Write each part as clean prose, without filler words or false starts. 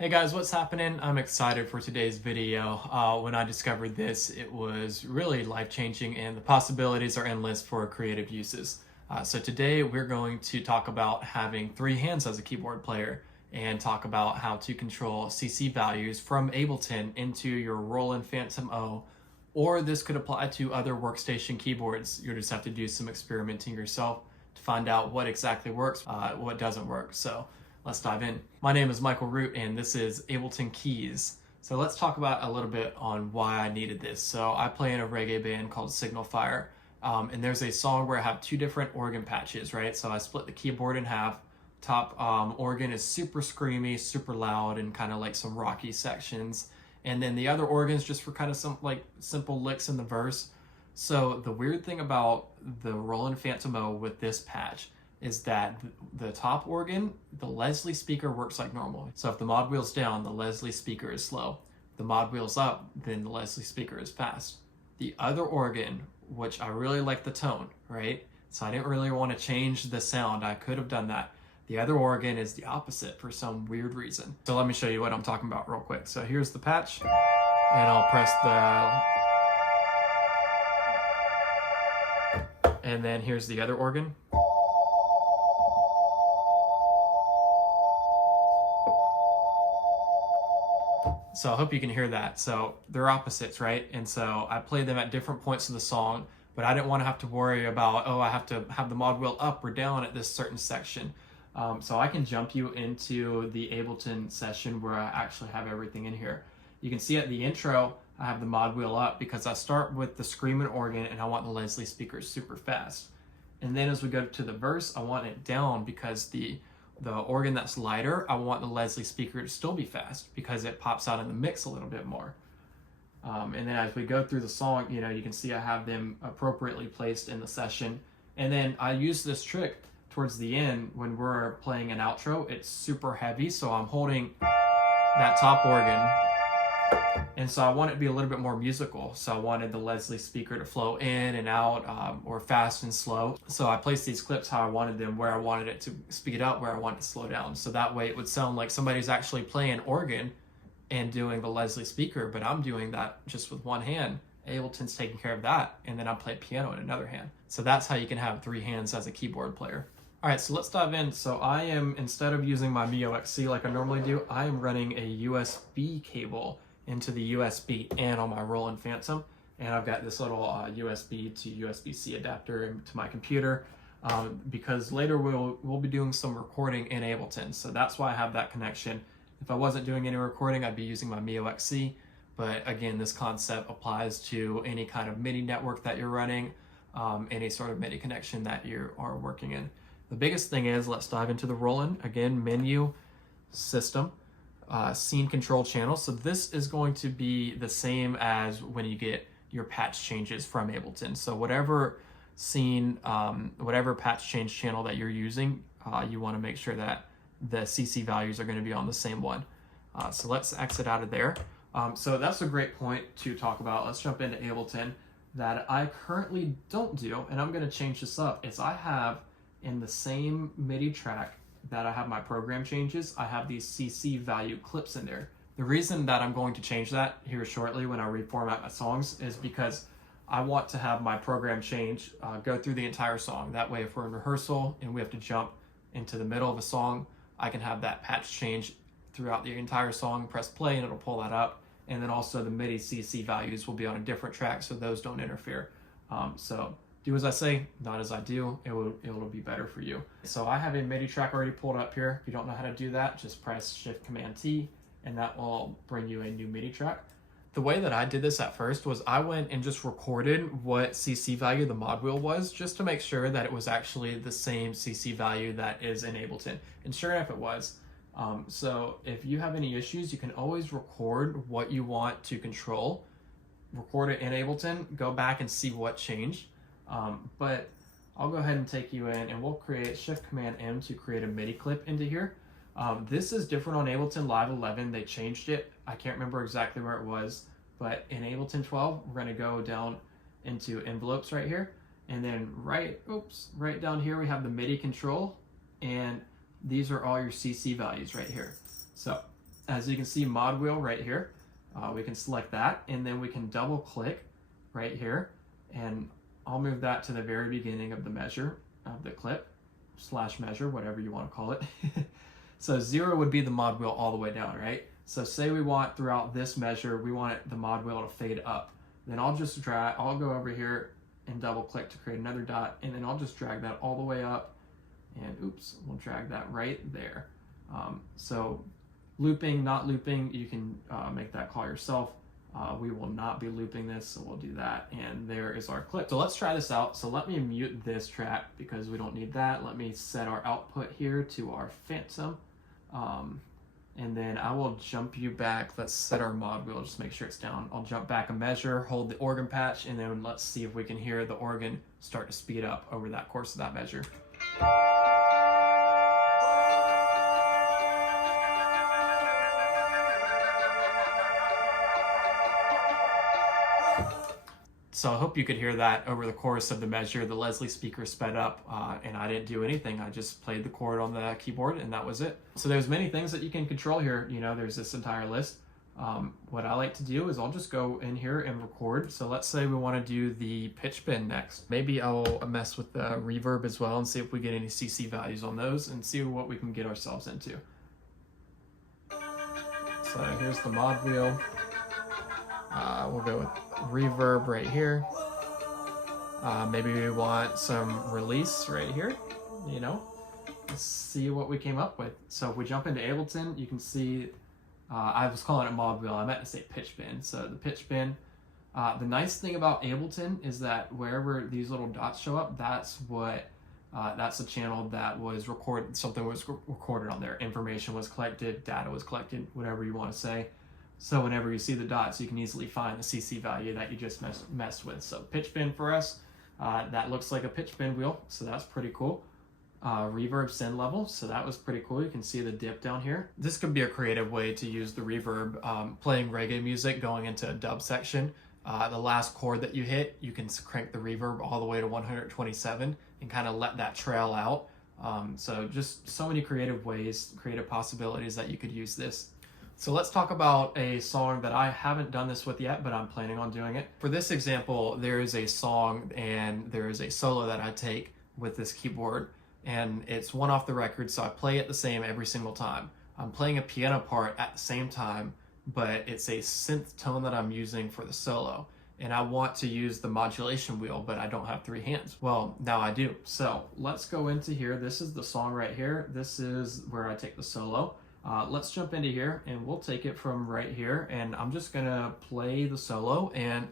Hey guys, what's happening? I'm excited for today's video. When I discovered this, it was really life-changing and the possibilities are endless for creative uses. So today we're going to talk about having three hands as a keyboard player and talk about how to control CC values from Ableton into your Roland Phantom O, or this could apply to other workstation keyboards. You'll just have to do some experimenting yourself to find out what exactly works, what doesn't work. So let's dive in. My name is Michael Root and this is Ableton Keys. So let's talk about a little bit on why I needed this. So I play in a reggae band called Signal Fire, and there's a song where I have two different organ patches, right? So I split the keyboard in half. Top organ is super screamy, super loud, and kind of like some rocky sections. And then the other organs just for kind of some like simple licks in the verse. So the weird thing about the Roland Phantom O with this patch is that the top organ, the Leslie speaker works like normal. So if the mod wheel's down, the Leslie speaker is slow. If the mod wheel's up, then the Leslie speaker is fast. The other organ, which I really like the tone, right? So I didn't really want to change the sound. I could have done that. The other organ is the opposite for some weird reason. So let me show you what I'm talking about real quick. So here's the patch, and I'll press and then here's the other organ. So I hope you can hear that. So they're opposites, right? And so I play them at different points of the song, but I didn't want to have to worry about, oh, I have to have the mod wheel up or down at this certain section. So I can jump you into the Ableton session where I actually have everything in here. You can see at the intro, I have the mod wheel up because I start with the screaming organ and I want the Leslie speakers super fast. And then as we go to the verse, I want it down because the organ that's lighter, I want the Leslie speaker to still be fast because it pops out in the mix a little bit more. And then as we go through the song, you know, you can see I have them appropriately placed in the session. And then I use this trick towards the end when we're playing an outro. It's super heavy, so I'm holding that top organ. And so I want it to be a little bit more musical. So I wanted the Leslie speaker to flow in and out, or fast and slow. So I placed these clips how I wanted them, where I wanted it to speed up, where I wanted it to slow down. So that way it would sound like somebody's actually playing organ and doing the Leslie speaker, but I'm doing that just with one hand. Ableton's taking care of that, and then I play piano in another hand. So that's how you can have three hands as a keyboard player. All right, so let's dive in. So I am, instead of using my MIDI XC like I normally do, I am running a USB cable into the USB and on my Roland Phantom, and I've got this little USB to USB-C adapter into my computer because later we'll be doing some recording in Ableton, so that's why I have that connection. If I wasn't doing any recording, I'd be using my MIDI XC, but again, this concept applies to any kind of MIDI network that you're running, any sort of MIDI connection that you are working in. The biggest thing is, let's dive into the Roland. Again, menu, system, scene control channel. So this is going to be the same as when you get your patch changes from Ableton. So whatever scene, whatever patch change channel that you're using, you want to make sure that the CC values are going to be on the same one. So let's exit out of there. So that's a great point to talk about. Let's jump into Ableton. That I currently don't do, and I'm going to change this up, is I have in the same MIDI track that I have my program changes, I have these CC value clips in there. The reason that I'm going to change that here shortly when I reformat my songs is because I want to have my program change go through the entire song. That way if we're in rehearsal and we have to jump into the middle of a song, I can have that patch change throughout the entire song, press play and it'll pull that up. And then also the MIDI CC values will be on a different track so those don't interfere. So do as I say, not as I do. It will be better for you. So I have a MIDI track already pulled up here. If you don't know how to do that, just press Shift-Command-T, and that will bring you a new MIDI track. The way that I did this at first was I went and just recorded what CC value the mod wheel was, just to make sure that it was actually the same CC value that is in Ableton. And sure enough, it was. So if you have any issues, you can always record what you want to control. Record it in Ableton, go back and see what changed. But I'll go ahead and take you in and we'll create Shift-Command-M to create a MIDI clip into here. This is different on Ableton Live 11. They changed it. I can't remember exactly where it was, but in Ableton 12, we're going to go down into envelopes right here. And then right down here, we have the MIDI control, and these are all your CC values right here. So As you can see, mod wheel right here. We can select that, and then we can double click right here, and I'll move that to the very beginning of the measure of the clip, slash measure, whatever you want to call it. So 0 would be the mod wheel all the way down, right? So say we want throughout this measure, we want the mod wheel to fade up. Then I'll just drag, I'll go over here and double click to create another dot, and then I'll just drag that all the way up, and oops, we'll drag that right there. So looping, not looping, you can make that call yourself. We will not be looping this, so we'll do that, and there is our clip. So let's try this out. So let me mute this track because we don't need that. Let me set our output here to our phantom, and then I will jump you back. Let's set our mod wheel, just make sure it's down. I'll jump back a measure, hold the organ patch, and then let's see if we can hear the organ start to speed up over that course of that measure. So I hope you could hear that over the course of the measure. The Leslie speaker sped up, and I didn't do anything. I just played the chord on the keyboard, and that was it. So there's many things that you can control here. You know, there's this entire list. What I like to do is I'll just go in here and record. So let's say we want to do the pitch bend next. Maybe I'll mess with the reverb as well and see if we get any CC values on those and see what we can get ourselves into. So here's the mod wheel. We'll go with reverb right here. Maybe we want some release right here, you know. Let's see what we came up with. So if we jump into Ableton, you can see, I was calling it mod wheel, I meant to say pitch bend. So the pitch bend, the nice thing about Ableton is that wherever these little dots show up, that's a channel that was recorded, something was recorded on there. Information was collected, data was collected, whatever you want to say. So whenever you see the dots, you can easily find the CC value that you just messed with. So pitch bend for us, that looks like a pitch bend wheel, so that's pretty cool. Reverb send level, so that was pretty cool. You can see the dip down here. This could be a creative way to use the reverb. Playing reggae music, going into a dub section, the last chord that you hit, you can crank the reverb all the way to 127 and kind of let that trail out. So just so many creative ways, creative possibilities that you could use this. So let's talk about a song that I haven't done this with yet, but I'm planning on doing it. For this example, there is a song and there is a solo that I take with this keyboard, and it's one off the record, so I play it the same every single time. I'm playing a piano part at the same time, but it's a synth tone that I'm using for the solo, and I want to use the modulation wheel, but I don't have 3 hands. Well, now I do. So let's go into here. This is the song right here. This is where I take the solo. Let's jump into here, and we'll take it from right here, and I'm just gonna play the solo and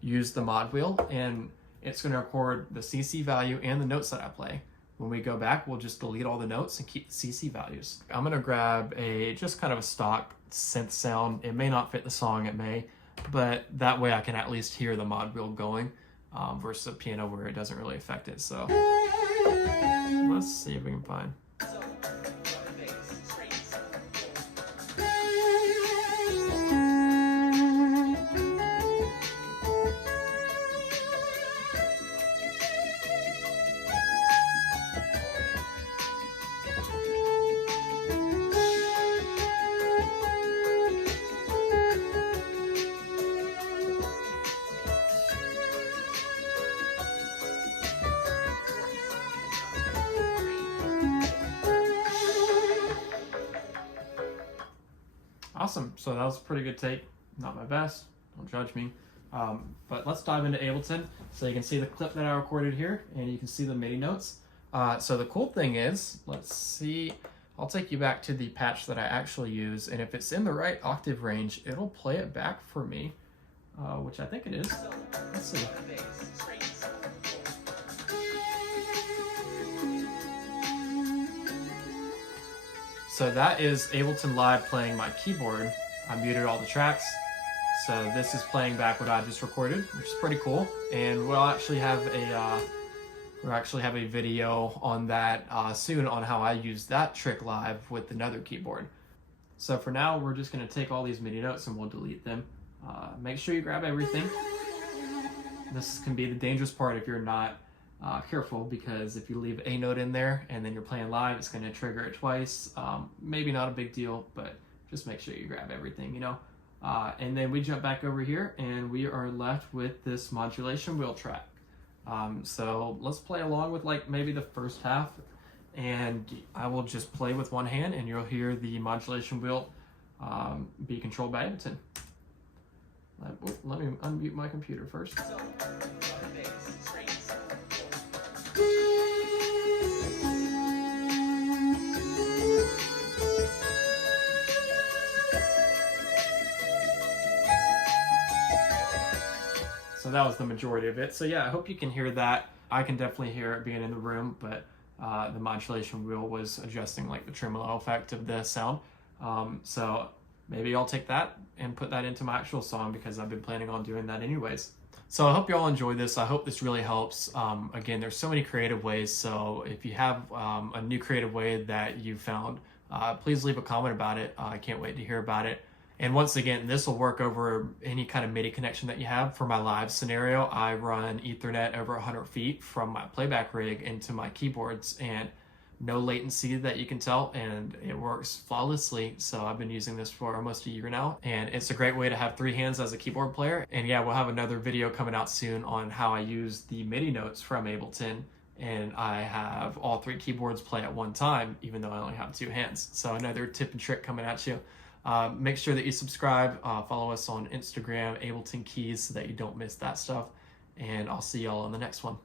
use the mod wheel, and it's gonna record the CC value and the notes that I play. When we go back, we'll just delete all the notes and keep the CC values. I'm gonna grab just kind of a stock synth sound. It may not fit the song, it may, but that way I can at least hear the mod wheel going, versus a piano where it doesn't really affect it. So let's see if we can find. Awesome, so that was a pretty good take. Not my best, don't judge me. But let's dive into Ableton. So you can see the clip that I recorded here, and you can see the MIDI notes. So the cool thing is, let's see, I'll take you back to the patch that I actually use, and if it's in the right octave range, it'll play it back for me, which I think it is. Let's see. So that is Ableton Live playing my keyboard. I muted all the tracks. So this is playing back what I just recorded, which is pretty cool. And we'll actually have a video on that soon on how I use that trick live with another keyboard. So for now, we're just gonna take all these MIDI notes and we'll delete them. Make sure you grab everything. This can be the dangerous part if you're not careful, because if you leave a note in there and then you're playing live, it's going to trigger it twice. Maybe not a big deal, but just make sure you grab everything, you know. And then we jump back over here and we are left with this modulation wheel track. So let's play along with like maybe the first half, and I will just play with one hand and you'll hear the modulation wheel be controlled by Ableton. Let me unmute my computer first. So that was the majority of it. So yeah, I hope you can hear that. I can definitely hear it being in the room, but the modulation wheel was adjusting like the tremolo effect of the sound. So maybe I'll take that and put that into my actual song because I've been planning on doing that anyways. So I hope you all enjoy this. I hope this really helps. Again, there's so many creative ways. So if you have a new creative way that you found, please leave a comment about it. I can't wait to hear about it. And once again, this will work over any kind of MIDI connection that you have. For my live scenario, I run Ethernet over 100 feet from my playback rig into my keyboards, and no latency that you can tell, and it works flawlessly. So I've been using this for almost a year now, and it's a great way to have 3 hands as a keyboard player. And yeah, we'll have another video coming out soon on how I use the MIDI notes from Ableton, and I have all 3 keyboards play at one time, even though I only have 2 hands. So another tip and trick coming at you. Make sure that you subscribe, follow us on Instagram, Ableton Keys, so that you don't miss that stuff. And I'll see y'all on the next one.